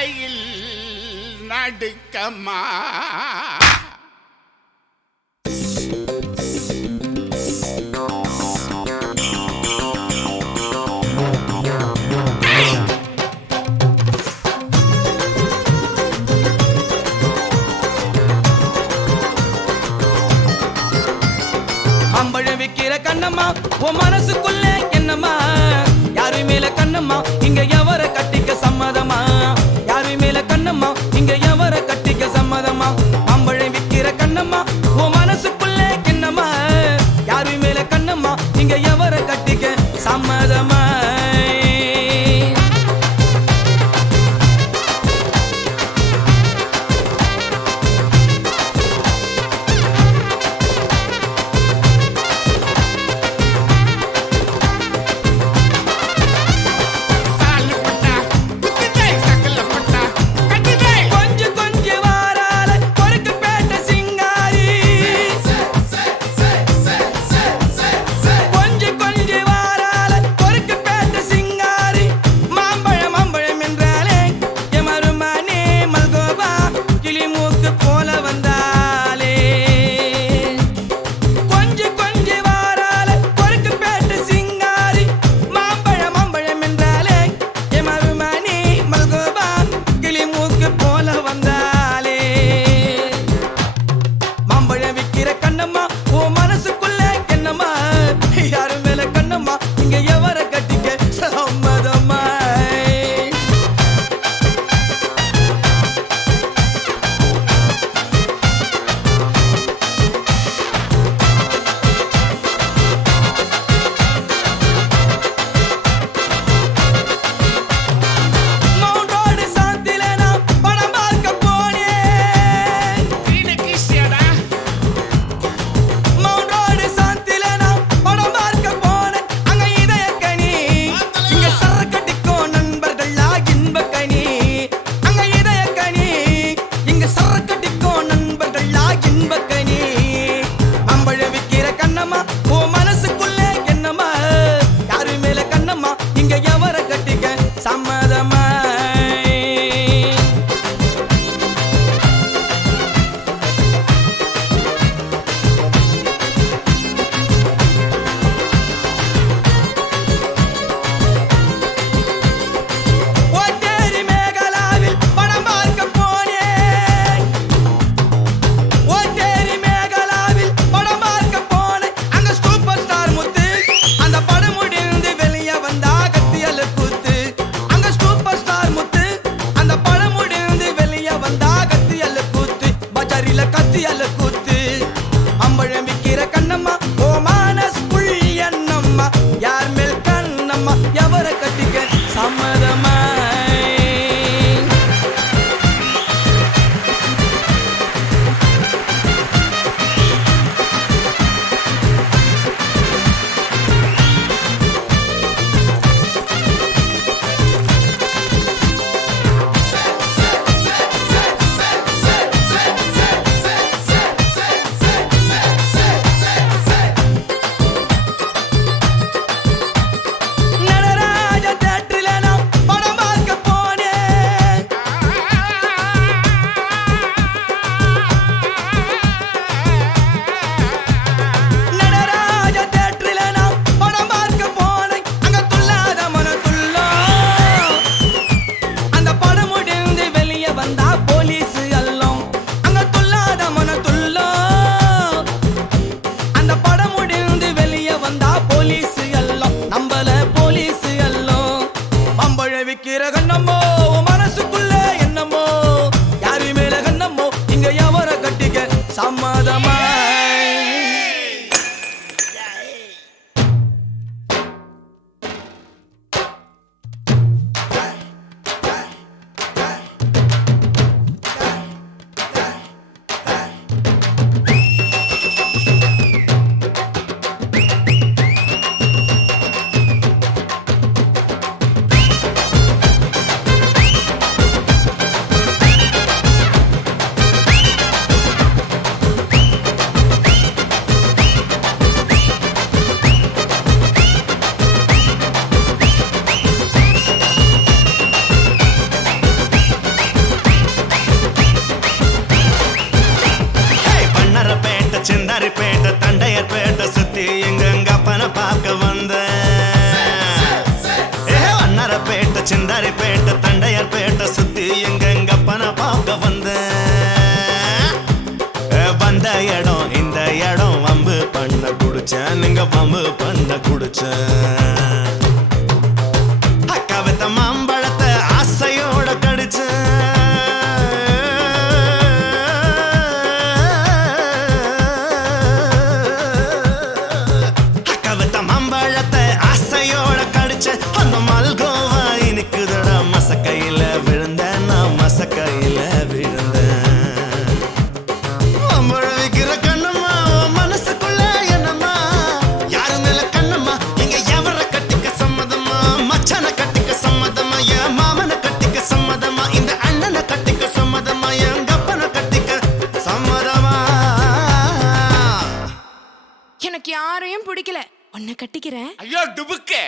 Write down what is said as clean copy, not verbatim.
தலையில் நடுக்கமா அம்பழம் விக்கிற கண்ணம்மா உன் மனசுக்குள்ள என்னம்மா யாரு மேல கண்ணம்மா இங்க எவர கட்டிக்க சம்மதமா யாரு மேல கண்ணம்மா இங்க எவர கட்டிக்க சம்மதமா அம்பழம் விக்கிற கண்ணம்மா உன் மனசுக்குள்ள என்னம்மா யாரு மேல கண்ணம்மா இங்க எவர கட்டிக்க சம்மதமா சிந்தாரி பேட்ட தண்டையார் பேட்ட சுத்தி எங்க அப்பன பார்க்க வந்த இடம் இந்த இடம் வம்பு பண்ண குடிச்சேன் நீங்க வம்பு பண்ண குடிச்சேன் அக்கா வித்த மாம்பழத்தை ஆசையோட கடிச்சேன் அக்கா வித்த மாம்பழத்தை ஆசையோட கடிச்சேன் அந்த மல்கோவா இனிக்குதடா மசக்கையில விழுந்தேன் நான் மசக்கையில விழுந்தேன் எனக்கு யாரையும் பிடிக்கல உன்னை கட்டிக்கிறேன் ஐயோ டுபுக்கே